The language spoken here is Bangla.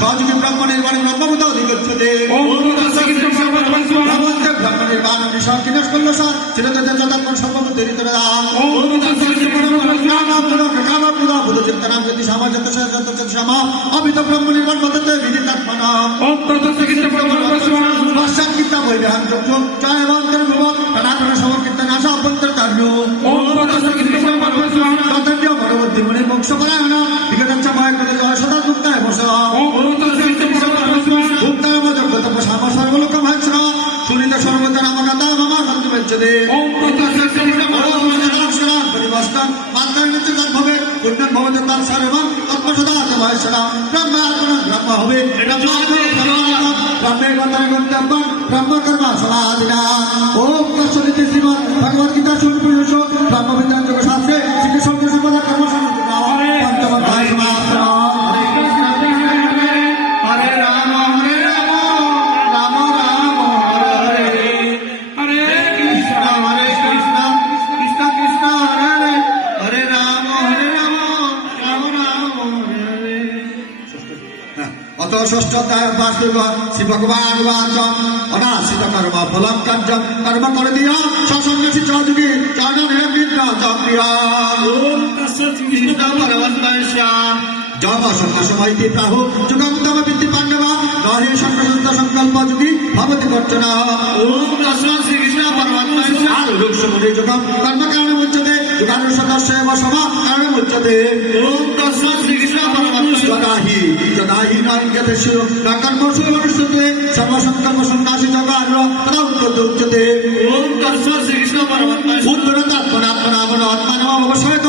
সহযোগী ব্রহ্ম নির্মাণ ব্রহ্মভূত অধিগচ্ছতে ব্রহ্ম নির্মাণ বিনাশ করলো স্যার চিরতদের যথাক্ষণ সর্বভূত ঋতুরা অমিত ব্রহ্ম নির্মাণ পদ্ধতি বিদিতাত্মনা পশ্চাৎকীর্তা বৈধান জয়বন্তর ভুবন সনাতন সমকীর্তন আশা অভ্যন্তর কার্য পরবর্তী মনে মোক্ষ পরায়ণ বিগতাচ্ছা ভয় করে জয় সদা মুক্তায় বসা মুক্তায় যোগ্যতা সাম সর্বলোক ভাষ্য সুনীত সর্বতা নাম কথা মামা সন্ত বেচ্ছদে পরিবস্তন মাত্রার মৃত্যু ভবে পুণ্যন ভবতে তার সর্বম তৎপসদা ভয়সরা ব্রহ্ম হবে ব্রহ্মের কথায় গন্তব্য ব্রহ্ম কর্ম সমাধিনা ওম তৎসদিতি শ্রীমদ্ ভগবদ গীতা সুরপুরুষ ব্রহ্মবিদ্যান যোগ শাস্ত্রে শ্রীকৃষ্ণ সম্পদা কর্ম সমাধিনা পঞ্চমধ্যায় সমাপ্ত হরে রাম রাম রাম হরে হরে কৃষ্ণ কৃষ্ণ কৃষ্ণ হরে হরে রাম রাম রাম হরে অত ষষ্ঠ বাসুদেব শ্রী ভগবান বাচম অনাশ্রিত কর্ম ফলম কার্যম কর্ম করে দিয়া সসন্ন্যাসী চৌযোগী চরণে বিদ্যা চক্রিয়া জব সন্ন্যাসময়তি প্রাহু যুগন্তম বিদ্যি পাণ্ডবা নহে সন্ন্যাসস্থ সংকল্প যুগী ভবতি বর্চনা শ্রীকৃষ্ণ পরমাত্মা রুক্ষমুনি যুগম কর্ম কারণে মুচ্যতে যুগানুসদস্য সমা কারণে মুচ্যতে শ্রীকৃষ্ণ পরমাত্মা যদাহি নয়জ্ঞতেষু ন কর্মসু মনুষ্যতে সর্বসংকল্প সন্ন্যাসী জগার তদা উচ্যতে শ্রীকৃষ্ণ পরমাত্মা উত্তরতাত্মনাত্মনামন আত্মানম অবশ্যই